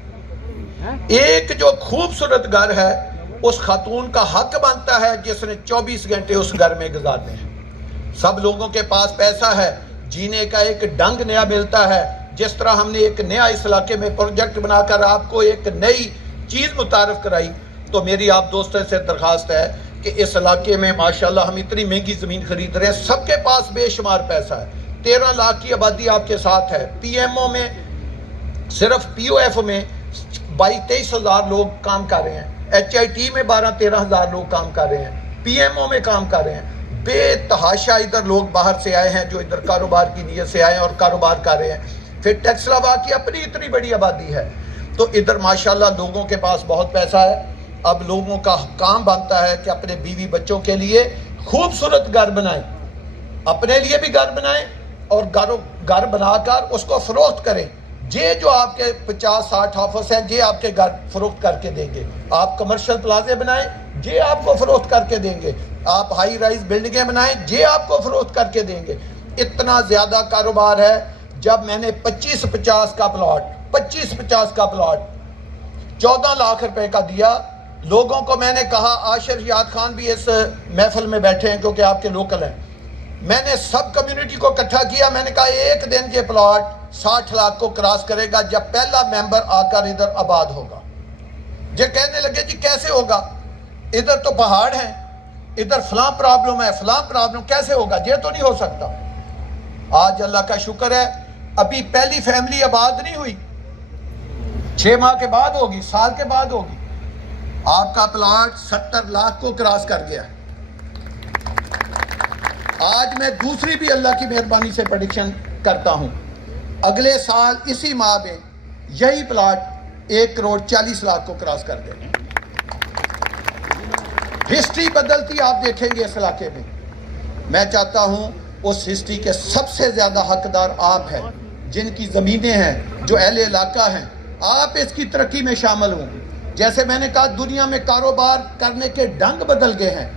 ایک جو خوبصورت گھر ہے، اس خاتون کا حق بنتا ہے جس نے 24 گھنٹے اس گھر میں گزارنے ہیں۔ سب لوگوں کے پاس پیسہ ہے، جینے کا ایک ڈنگ نیا ملتا ہے۔ جس طرح ہم نے ایک نیا اس علاقے میں پروجیکٹ بنا کر آپ کو ایک نئی چیز متعارف کرائی، تو میری آپ دوستوں سے درخواست ہے کہ اس علاقے میں ماشاءاللہ ہم اتنی مہنگی زمین خرید رہے ہیں، سب کے پاس بے شمار پیسہ ہے۔ 13 لاکھ کی آبادی آپ کے ساتھ ہے۔ پی ایم او میں، صرف پی او ایف میں 22-23 ہزار لوگ کام کر رہے ہیں، ایچ آئی ٹی میں 12-13 ہزار لوگ کام کر رہے ہیں، پی ایم او میں کام کر رہے ہیں۔ بے تحاشا ادھر لوگ باہر سے آئے ہیں جو ادھر کاروبار کی نیت سے آئے ہیں اور کاروبار کر رہے ہیں۔ پھر ٹیکسلا آباد کی اپنی اتنی بڑی آبادی ہے، تو ادھر ماشاءاللہ لوگوں کے پاس بہت پیسہ ہے۔ اب لوگوں کا کام بنتا ہے کہ اپنے بیوی بچوں کے لیے خوبصورت گھر بنائیں، اپنے لیے بھی گھر بنائیں، اور گھر بنا کر اس کو فروخت کریں۔ یہ جو آپ کے 50-60 آفس ہیں، یہ آپ کے گھر فروخت کر کے دیں گے۔ آپ کمرشل پلازے بنائیں، یہ آپ کو فروخت کر کے دیں گے۔ آپ ہائی رائز بلڈنگیں بنائیں، یہ آپ کو فروخت کر کے دیں گے۔ اتنا زیادہ کاروبار ہے۔ جب میں نے 25-50 کا پلاٹ 14 لاکھ روپے کا دیا، لوگوں کو میں نے کہا، عاشر یاد خان بھی اس محفل میں بیٹھے ہیں کیونکہ آپ کے لوکل ہیں، میں نے سب کمیونٹی کو اکٹھا کیا، میں نے کہا ایک دن یہ پلاٹ 60 لاکھ کو کراس کرے گا جب پہلا ممبر آ کر ادھر آباد ہوگا۔ یہ کہنے لگے جی کیسے ہوگا، ادھر تو پہاڑ ہیں، ادھر فلاں پرابلم ہے، فلاں پرابلم، کیسے ہوگا، یہ تو نہیں ہو سکتا۔ آج اللہ کا شکر ہے، ابھی پہلی فیملی آباد نہیں ہوئی، 6 ماہ کے بعد ہوگی، سال کے بعد ہوگی۔ آپ کا پلاٹ 70 لاکھ کو کراس کر گیا۔ آج میں دوسری بھی اللہ کی مہربانی سے پریڈکشن کرتا ہوں، اگلے سال اسی ماہ میں یہی پلاٹ 1,40 لاکھ کو کراس کر دے گا۔ ہسٹری بدلتی آپ دیکھیں گے اس علاقے میں۔ میں چاہتا ہوں اس ہسٹری کے سب سے زیادہ حقدار آپ ہیں، جن کی زمینیں ہیں، جو اہل علاقہ ہیں، آپ اس کی ترقی میں شامل ہوں۔ جیسے میں نے کہا دنیا میں کاروبار کرنے کے ڈھنگ بدل گئے ہیں،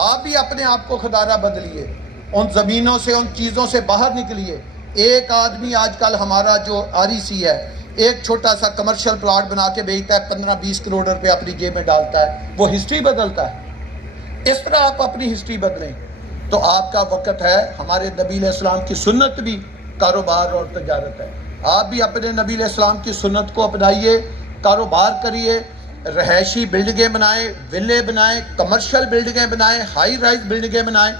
آپ بھی اپنے آپ کو خودارہ بدلیے، ان زمینوں سے، ان چیزوں سے باہر نکلیے۔ ایک آدمی آج کل ہمارا جو REC ہے، ایک چھوٹا سا کمرشل پلاٹ بنا کے بیچتا ہے، 15-20 کروڑ روپے اپنی جیب میں ڈالتا ہے، وہ ہسٹری بدلتا ہے۔ اس طرح آپ اپنی ہسٹری بدلیں، تو آپ کا وقت ہے۔ ہمارے نبی علیہ السلام کی سنت بھی کاروبار اور تجارت ہے، آپ بھی اپنے نبی علیہ السلام کی سنت کو اپنائیے، کاروبار کریے، رہائشی بلڈنگیں بنائیں، ویلے بنائیں، کمرشل بلڈنگیں بنائیں، ہائی رائز بلڈنگیں بنائیں۔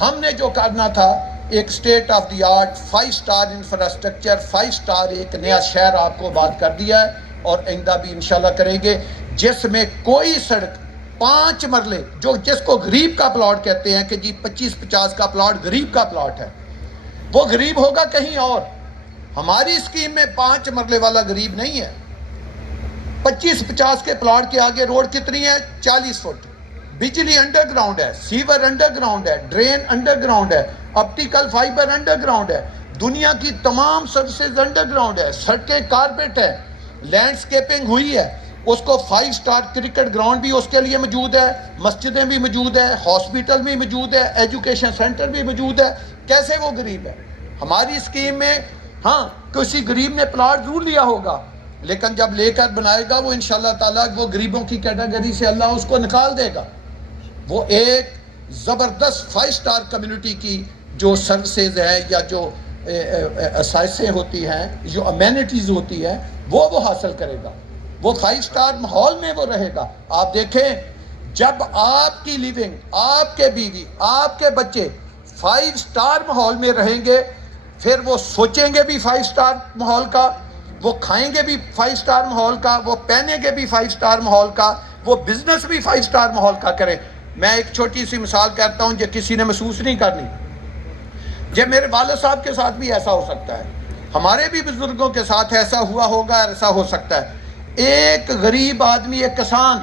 ہم نے جو کرنا تھا، ایک state of the art 5 star infrastructure, 5 star ایک نیا شہر آپ کو بات کر دیا ہے، اور آئندہ بھی انشاءاللہ کریں گے، جس میں کوئی سڑک 5 مرلے، جس کو غریب کا پلاٹ کہتے ہیں کہ جی 25-50 کا پلاٹ غریب کا پلاٹ ہے، وہ غریب ہوگا کہیں اور۔ ہماری اسکیم میں 5 مرلے والا غریب نہیں ہے۔ 25-50 کے پلاٹ کے آگے روڈ کتنی ہے؟ 40 فٹ۔ بجلی انڈر گراؤنڈ ہے، سیور انڈر گراؤنڈ ہے، ڈرین انڈر گراؤنڈ ہے، آپٹیکل فائبر انڈر گراؤنڈ ہے، دنیا کی تمام سروسز انڈر گراؤنڈ ہے، سڑکیں کارپیٹ ہے، لینڈسکیپنگ ہوئی ہے۔ اس کو 5 سٹار کرکٹ گراؤنڈ بھی اس کے لیے موجود ہے، مسجدیں بھی موجود ہیں، ہاسپیٹل بھی موجود ہے، ایجوکیشن سینٹر بھی موجود ہے۔ کیسے وہ غریب ہے؟ ہماری اسکیم میں ہاں کسی غریب نے پلاٹ ضرور لیا ہوگا، لیکن جب لے کر بنائے گا وہ انشاءاللہ تعالیٰ وہ غریبوں کی کیٹیگری سے اللہ اس کو نکال دے گا۔ وہ ایک زبردست 5 اسٹار کمیونٹی کی جو سروسز ہیں یا جو اسائسیں ہوتی ہیں، جو امینٹیز ہوتی ہیں، وہ حاصل کرے گا، وہ 5 اسٹار ماحول میں وہ رہے گا۔ آپ دیکھیں جب آپ کی لیونگ، آپ کے بیوی، آپ کے بچے 5 اسٹار ماحول میں رہیں گے، پھر وہ سوچیں گے بھی 5 اسٹار ماحول کا، وہ کھائیں گے بھی 5 اسٹار ماحول کا، وہ پہنیں گے بھی 5 اسٹار ماحول کا، وہ بزنس بھی 5 اسٹار ماحول کا کریں۔ میں ایک چھوٹی سی مثال کہتا ہوں جو کسی نے محسوس نہیں کرنی، یہ میرے والد صاحب کے ساتھ بھی ایسا ہو سکتا ہے، ہمارے بھی بزرگوں کے ساتھ ایسا ہوا ہوگا، ایسا ہو سکتا ہے۔ ایک غریب آدمی، ایک کسان،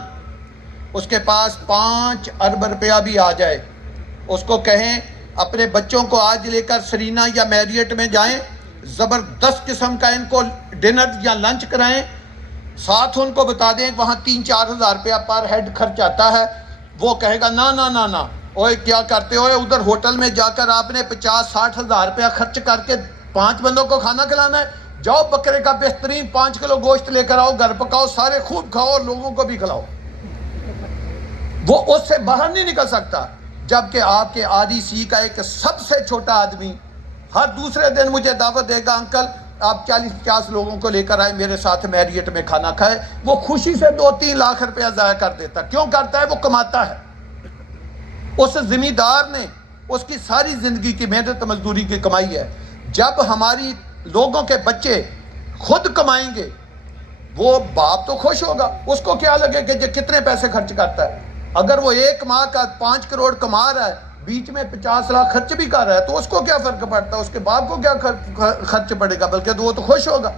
اس کے پاس 5 ارب روپیہ بھی آ جائے، اس کو کہیں اپنے بچوں کو آج لے کر سرینا یا میریٹ میں جائیں، زبردست قسم کا ان کو ڈنر یا لنچ کرائیں، ساتھ ان کو بتا دیں وہاں 3-4 ہزار روپیہ پر ہیڈ خرچ آتا ہے، وہ کہے گا نا نا نا نا، اوے کیا کرتے ہو، ادھر ہوٹل میں جا کر آپ نے 50-60 ہزار روپیہ خرچ کر کے 5 بندوں کو کھانا کھلانا ہے، جاؤ بکرے کا بہترین 5 کلو گوشت لے کر آؤ، گھر پکاؤ، سارے خوب کھاؤ اور لوگوں کو بھی کھلاؤ۔ وہ اس سے باہر نہیں نکل سکتا، جبکہ آپ کے REC کا ایک سب سے چھوٹا آدمی ہر دوسرے دن مجھے دعوت دے گا، انکل آپ 40-50 لوگوں کو لے کر آئے میرے ساتھ میریٹ میں کھانا کھائے، وہ خوشی سے 2-3 لاکھ روپیہ ضائع کر دیتا۔ کیوں کرتا ہے؟ وہ کماتا ہے۔ اس زمیندار نے اس کی ساری زندگی کی محنت مزدوری کی کمائی ہے۔ جب ہماری لوگوں کے بچے خود کمائیں گے، وہ باپ تو خوش ہوگا، اس کو کیا لگے کہ یہ کتنے پیسے خرچ کرتا ہے۔ اگر وہ ایک ماہ کا 5 کروڑ کما رہا ہے، بیچ میں 50 لاکھ خرچ بھی کر رہا ہے، تو اس کو کیا فرق پڑتا ہے، اس کے باپ کو کیا خرچ پڑے گا، بلکہ تو وہ تو خوش ہوگا۔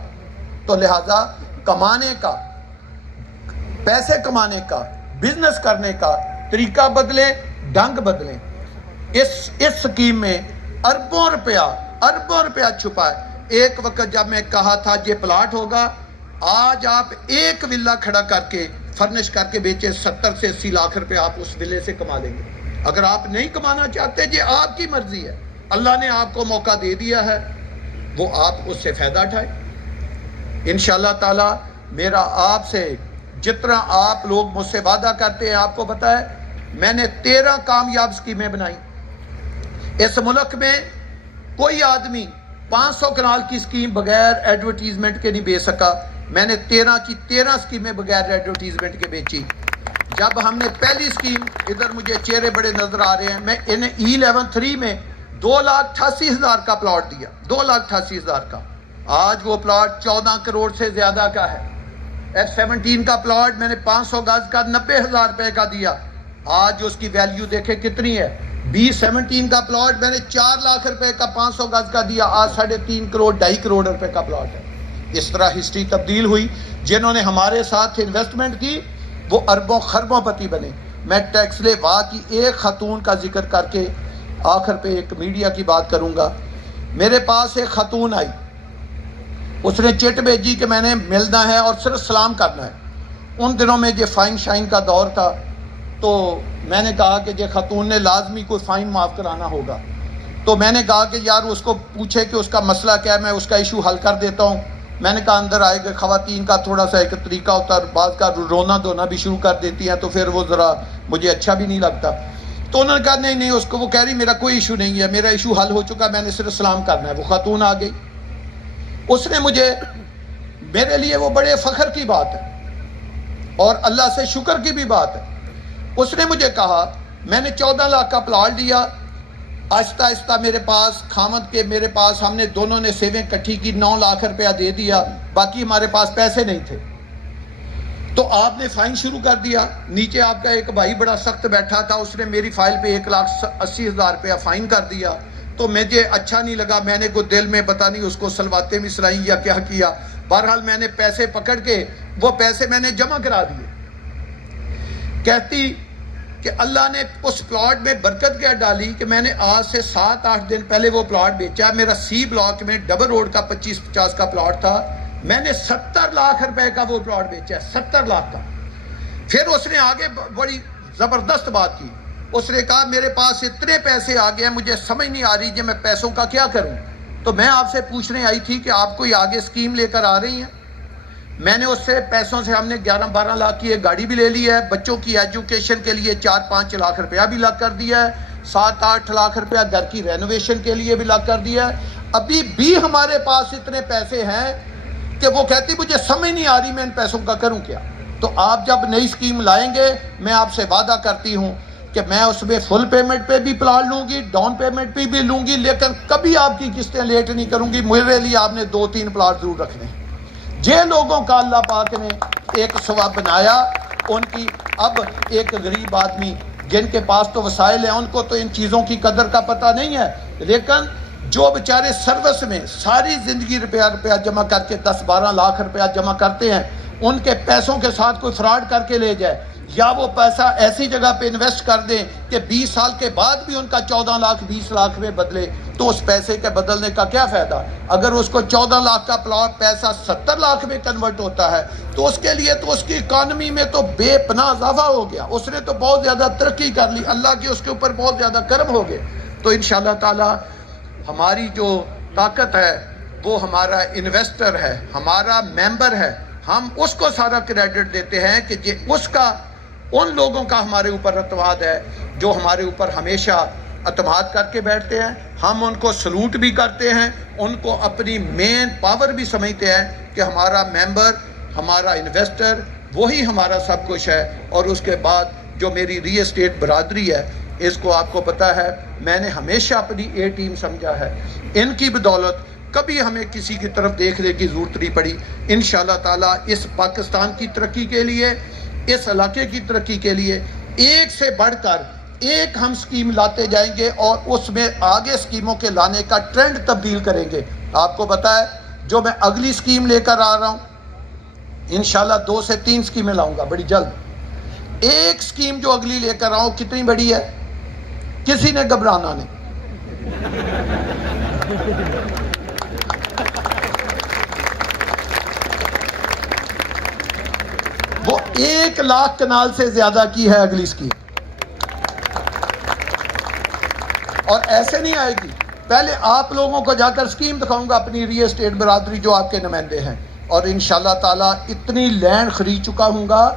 تو لہٰذا کمانے کا، پیسے کمانے کا، بزنس کرنے کا طریقہ بدلیں، ڈنگ بدلیں۔ اس سکیم میں اربوں روپیہ چھپا ہے۔ ایک وقت جب میں کہا تھا یہ پلاٹ ہوگا، آج آپ ایک ولا کھڑا کر کے فرنش کر کے بیچے 70 سے 80 لاکھ روپے آپ اس ولے سے کما لیں گے۔ اگر آپ نہیں کمانا چاہتے، یہ آپ کی مرضی ہے، اللہ نے آپ کو موقع دے دیا ہے، وہ آپ اس سے فائدہ اٹھائیں۔ انشاءاللہ تعالی میرا آپ سے جتنا آپ لوگ مجھ سے وعدہ کرتے ہیں، آپ کو پتہ ہے میں نے 13 کامیاب اسکیمیں بنائی۔ اس ملک میں کوئی آدمی 500 کنال کی اسکیم بغیر ایڈورٹیزمنٹ کے نہیں بیچ سکا، میں نے 13 اسکیمیں بغیر ایڈورٹیزمنٹ کے بیچی۔ جب ہم نے پہلی اسکیم، ادھر مجھے چہرے بڑے نظر آ رہے ہیں، میں انہیں E11-3 میں 2,88,000 کا پلاٹ دیا، 2,88,000 کا۔ آج وہ پلاٹ 14 کروڑ سے زیادہ کا ہے۔ F17 کا پلاٹ میں نے 500 گز کا 90,000 روپے کا دیا، آج اس کی ویلیو دیکھیں کتنی ہے۔ B17 کا پلاٹ میں نے 4 لاکھ روپے کا 500 گز کا دیا، آج 3.5 کروڑ 2.5 کروڑ روپے کا پلاٹ ہے۔ اس طرح ہسٹری تبدیل ہوئی۔ جنہوں نے ہمارے ساتھ انویسٹمنٹ کی وہ اربوں خربوں پتی بنے۔ میں ٹیکس لے وا کی ایک خاتون کا ذکر کر کے آخر پہ ایک میڈیا کی بات کروں گا۔ میرے پاس ایک خاتون آئی، اس نے چٹ بھیجی کہ میں نے ملنا ہے اور صرف سلام کرنا ہے۔ ان دنوں میں یہ فائن شائن کا دور تھا، تو میں نے کہا کہ یہ خاتون نے لازمی کوئی فائن معاف کرانا ہوگا، تو میں نے کہا کہ یار اس کو پوچھے کہ اس کا مسئلہ کیا ہے، میں اس کا ایشو حل کر دیتا ہوں۔ میں نے کہا اندر آئے گا، خواتین کا تھوڑا سا ایک طریقہ ہوتا ہے، بعض کا رونا دھونا بھی شروع کر دیتی ہیں، تو پھر وہ ذرا مجھے اچھا بھی نہیں لگتا۔ تو انہوں نے کہا نہیں اس کو، وہ کہہ رہی میرا کوئی ایشو نہیں ہے، میرا ایشو حل ہو چکا، میں نے صرف سلام کرنا ہے۔ وہ خاتون آ گئی، اس نے مجھے، میرے لیے وہ بڑے فخر کی بات ہے اور اللہ سے شکر کی بھی بات ہے، اس نے مجھے کہا میں نے 14 لاکھ کا پلاٹ لیا، آہستہ آہستہ میرے پاس خامد کے، میرے پاس ہم نے دونوں نے سیویں کٹھی کی، 9 لاکھ روپیہ دے دیا، باقی ہمارے پاس پیسے نہیں تھے۔ تو آپ نے فائن شروع کر دیا۔ نیچے آپ کا ایک بھائی بڑا سخت بیٹھا تھا، اس نے میری فائل پہ 1,80,000 روپیہ فائن کر دیا، تو مجھے اچھا نہیں لگا، میں نے کوئی دل میں پتہ نہیں اس کو سلواتیں بھی سلائیں یا کیا کیا، بہرحال میں نے پیسے پکڑ کے وہ پیسے میں نے جمع کرا دیے۔ کہتی کہ اللہ نے اس پلاٹ میں برکت کیا ڈالی کہ میں نے آج سے 7-8 دن پہلے وہ پلاٹ بیچا۔ میرا سی بلاک میں ڈبل روڈ کا 25-50 کا پلاٹ تھا، میں نے 70 لاکھ روپے کا وہ پلاٹ بیچا، 70 لاکھ کا۔ پھر اس نے آگے بڑی زبردست بات کی، اس نے کہا میرے پاس اتنے پیسے آ گئے ہیں، مجھے سمجھ نہیں آ رہی کہ میں پیسوں کا کیا کروں، تو میں آپ سے پوچھنے آئی تھی کہ آپ کوئی آگے اسکیم لے کر آ رہی ہیں۔ میں نے اس سے پیسوں سے ہم نے 11-12 لاکھ کی ایک گاڑی بھی لے لی ہے, بچوں کی ایجوکیشن کے لیے 4-5 لاکھ روپیہ بھی لگ کر دیا ہے, 7-8 لاکھ روپیہ گھر کی رینوویشن کے لیے بھی لگ کر دیا ہے. ابھی بھی ہمارے پاس اتنے پیسے ہیں کہ وہ کہتی مجھے سمجھ نہیں آ رہی میں ان پیسوں کا کروں کیا. تو آپ جب نئی اسکیم لائیں گے, میں آپ سے وعدہ کرتی ہوں کہ میں اس میں فل پیمنٹ پہ بھی پلاٹ لوں گی, ڈاؤن پیمنٹ پہ بھی لوں گی, لیکن کبھی آپ کی قسطیں لیٹ نہیں کروں گی. میرے لیے آپ نے 2-3 پلاٹ ضرور رکھنے ہیں. جن لوگوں کا اللہ پاک نے ایک ثواب بنایا, ان کی اب ایک غریب آدمی جن کے پاس تو وسائل ہیں ان کو تو ان چیزوں کی قدر کا پتہ نہیں ہے, لیکن جو بیچارے سروس میں ساری زندگی روپیہ جمع کر کے 10-12 لاکھ روپیہ جمع کرتے ہیں, ان کے پیسوں کے ساتھ کوئی فراڈ کر کے لے جائے یا وہ پیسہ ایسی جگہ پہ انویسٹ کر دیں کہ 20 سال کے بعد بھی ان کا 14 لاکھ 20 لاکھ میں بدلے, تو اس پیسے کے بدلنے کا کیا فائدہ. اگر اس کو 14 لاکھ کا پلاٹ پیسہ 70 لاکھ میں کنورٹ ہوتا ہے تو اس کے لیے تو اس کی اکانومی میں تو بے پناہ اضافہ ہو گیا, اس نے تو بہت زیادہ ترقی کر لی, اللہ کی اس کے اوپر بہت زیادہ کرم ہو گئے. تو انشاءاللہ تعالی ہماری جو طاقت ہے وہ ہمارا انویسٹر ہے, ہمارا ممبر ہے, ہم اس کو سارا کریڈٹ دیتے ہیں کہ اس کا ان لوگوں کا ہمارے اوپر اعتماد ہے جو ہمارے اوپر ہمیشہ اعتماد کر کے بیٹھتے ہیں. ہم ان کو سلوٹ بھی کرتے ہیں, ان کو اپنی مین پاور بھی سمجھتے ہیں کہ ہمارا ممبر, ہمارا انویسٹر وہی ہمارا سب کچھ ہے. اور اس کے بعد جو میری ریل اسٹیٹ برادری ہے, اس کو آپ کو پتہ ہے میں نے ہمیشہ اپنی اے ٹیم سمجھا ہے. ان کی بدولت کبھی ہمیں کسی کی طرف دیکھنے کی ضرورت نہیں پڑی. انشاءاللہ تعالیٰ اس پاکستان کی ترقی کے لیے, اس علاقے کی ترقی کے لیے ایک سے بڑھ کر ایک ہم سکیم لاتے جائیں گے اور اس میں آگے سکیموں کے لانے کا ٹرینڈ تبدیل کریں گے. آپ کو پتہ ہے جو میں اگلی سکیم لے کر آ رہا ہوں, انشاءاللہ 2 سے 3 سکیمیں لاؤں گا بڑی جلد. ایک سکیم جو اگلی لے کر آؤں کتنی بڑی ہے, کسی نے گھبرانا نہیں. وہ 1 لاکھ کنال سے زیادہ کی ہے اگلی اسکیم, اور ایسے نہیں آئے گی. پہلے آپ لوگوں کو جا کر اسکیم دکھاؤں گا اپنی ریل اسٹیٹ برادری جو آپ کے نمائندے ہیں, اور انشاءاللہ تعالیٰ اتنی لینڈ خرید چکا ہوں گا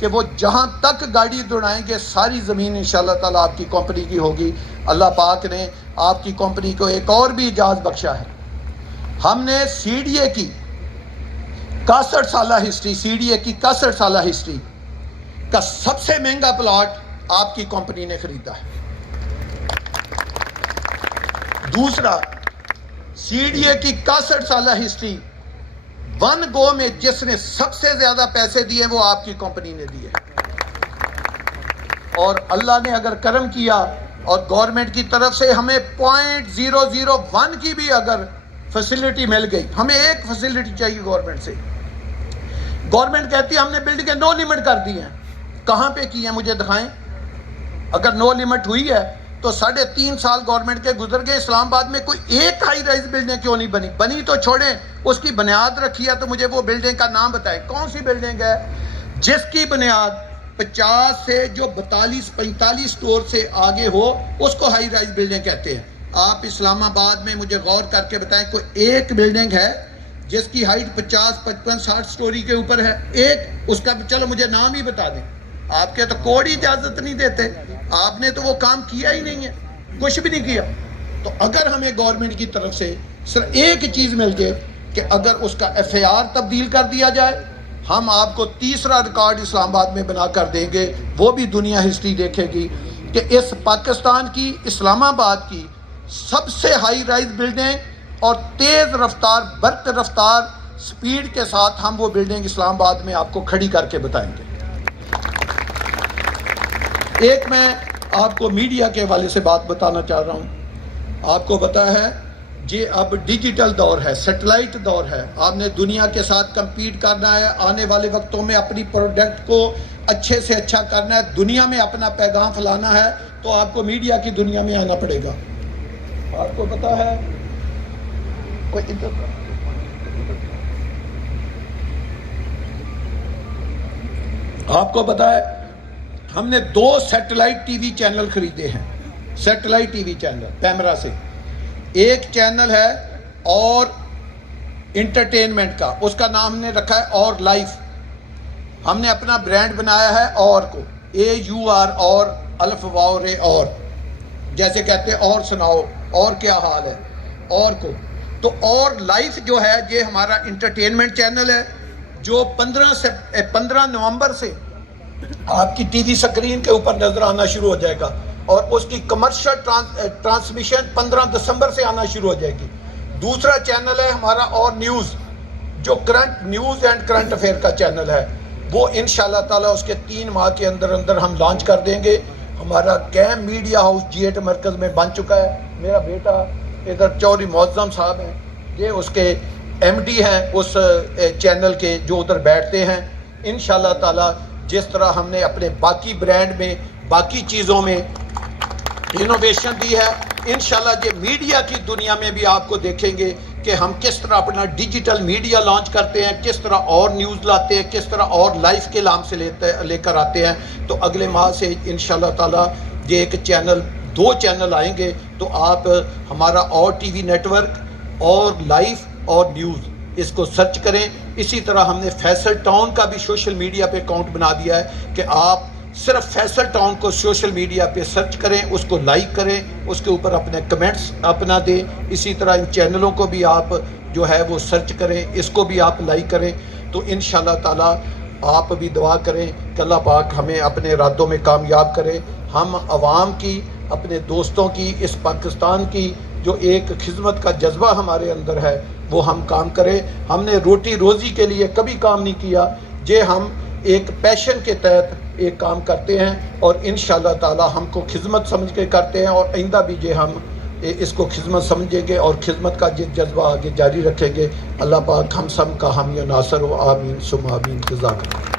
کہ وہ جہاں تک گاڑی دوڑائیں گے ساری زمین انشاءاللہ تعالیٰ آپ کی کمپنی کی ہوگی. اللہ پاک نے آپ کی کمپنی کو ایک اور بھی اعزاز بخشا ہے. ہم نے سی ڈی اے کی 61 سالہ ہسٹری, سی ڈی اے کی 61 سالہ ہسٹری کا سب سے مہنگا پلاٹ آپ کی کمپنی نے خریدا ہے. دوسرا, سی ڈی اے کی 61 سالہ ہسٹری ون گو میں جس نے سب سے زیادہ پیسے دیے وہ آپ کی کمپنی نے دیے. اور اللہ نے اگر کرم کیا اور گورنمنٹ کی طرف سے ہمیں 0.001 کی بھی اگر فیسلٹی مل گئی, ہمیں ایک فیسلٹی چاہیے گورنمنٹ سے. گورنمنٹ کہتی ہے ہم نے بلڈنگیں نو لمٹ کر دی ہیں, کہاں پہ کی ہیں مجھے دکھائیں. اگر نو لمٹ ہوئی ہے تو 3.5 سال گورنمنٹ کے گزر گئے, اسلام آباد میں کوئی ایک ہائی رائز بلڈنگ کیوں نہیں بنی. بنی تو چھوڑیں, اس کی بنیاد رکھی ہے تو مجھے وہ بلڈنگ کا نام بتائیں, کون سی بلڈنگ ہے جس کی بنیاد 50 سے جو 42-45 سٹور سے آگے ہو, اس کو ہائی رائز بلڈنگ کہتے ہیں. آپ اسلام آباد میں مجھے غور کر کے بتائیں کوئی ایک بلڈنگ ہے جس کی ہائٹ 50, 55, 60 سٹوری کے اوپر ہے, ایک. اس کا چلو مجھے نام ہی بتا دیں. آپ کے تو کوڈ ہی اجازت نہیں دیتے, آپ نے تو وہ کام کیا ہی نہیں ہے, کچھ بھی نہیں کیا. تو اگر ہمیں گورنمنٹ کی طرف سے صرف ایک چیز مل جائے کہ اگر اس کا ایف اے آر تبدیل کر دیا جائے, ہم آپ کو تیسرا ریکارڈ اسلام آباد میں بنا کر دیں گے. وہ بھی دنیا ہسٹری دیکھے گی کہ اس پاکستان کی, اسلام آباد کی سب سے ہائی رائز بلڈنگ اور تیز رفتار, برق رفتار سپیڈ کے ساتھ ہم وہ بلڈنگ اسلام آباد میں آپ کو کھڑی کر کے بتائیں گے. ایک میں آپ کو میڈیا کے حوالے سے بات بتانا چاہ رہا ہوں. آپ کو پتہ ہے یہ اب ڈیجیٹل دور ہے, سیٹلائٹ دور ہے, آپ نے دنیا کے ساتھ کمپیٹ کرنا ہے, آنے والے وقتوں میں اپنی پروڈکٹ کو اچھے سے اچھا کرنا ہے, دنیا میں اپنا پیغام پھیلانا ہے, تو آپ کو میڈیا کی دنیا میں آنا پڑے گا. آپ کو پتہ ہے کوئی آپ کو پتہ ہے ہم نے 2 سیٹلائٹ ٹی وی چینل خریدے ہیں, satellite T V channel PEMRA سے. ایک چینل ہے اور انٹرٹینمنٹ کا، اس کا نام ہم نے رکھا ہے اور لائف. ہم نے اپنا برانڈ بنایا ہے اور کو، AUR اور الف واو رے اور، جیسے کہتے ہیں اور سناؤ اور کیا حال ہے اور کو. تو اور لائف جو ہے یہ ہمارا انٹرٹینمنٹ چینل ہے جو 15 نومبر سے آپ کی ٹی وی سکرین کے اوپر نظر آنا شروع ہو جائے گا، اور اس کی کمرشل ٹرانسمیشن 15 دسمبر سے آنا شروع ہو جائے گی. دوسرا چینل ہے ہمارا اور نیوز، جو current news and current affair کا چینل ہے، وہ انشاءاللہ تعالیٰ اس کے 3 ماہ کے اندر ہم لانچ کر دیں گے. ہمارا کیم میڈیا ہاؤس G8 مرکز میں بن چکا ہے. میرا بیٹا ادھر چودھری معظم صاحب ہیں، یہ اس کے MD ہیں اس چینل کے، جو ادھر بیٹھتے ہیں. انشاءاللہ تعالیٰ جس طرح ہم نے اپنے باقی برانڈ میں باقی چیزوں میں انوویشن دی ہے، انشاءاللہ یہ میڈیا کی دنیا میں بھی آپ کو دیکھیں گے کہ ہم کس طرح اپنا ڈیجیٹل میڈیا لانچ کرتے ہیں، کس طرح اور نیوز لاتے ہیں، کس طرح اور لائف کے نام سے لے کر آتے ہیں. تو اگلے ماہ سے انشاءاللہ تعالیٰ یہ ایک چینل، 2 چینل آئیں گے. تو آپ ہمارا اور ٹی وی نیٹ ورک اور لائف اور نیوز اس کو سرچ کریں. اسی طرح ہم نے فیصل ٹاؤن کا بھی سوشل میڈیا پہ اکاؤنٹ بنا دیا ہے کہ آپ صرف فیصل ٹاؤن کو سوشل میڈیا پہ سرچ کریں، اس کو لائک کریں، اس کے اوپر اپنے کمنٹس اپنا دیں. اسی طرح ان چینلوں کو بھی آپ جو ہے وہ سرچ کریں، اس کو بھی آپ لائک کریں. تو انشاءاللہ تعالیٰ آپ بھی دعا کریں کہ اللہ پاک ہمیں اپنے ارادوں میں کامیاب کرے. ہم عوام کی، اپنے دوستوں کی، اس پاکستان کی جو ایک خدمت کا جذبہ ہمارے اندر ہے وہ ہم کام کریں. ہم نے روٹی روزی کے لیے کبھی کام نہیں کیا، یہ ہم ایک پیشن کے تحت ایک کام کرتے ہیں، اور انشاءاللہ تعالی ہم کو خدمت سمجھ کے کرتے ہیں، اور آئندہ بھی یہ ہم اس کو خدمت سمجھیں گے اور خدمت کا یہ جذبہ آگے جاری رکھیں گے. اللہ پاک ہم سب کا حامی و ناصر ہو. آمین ثم آمین. جزاک اللہ.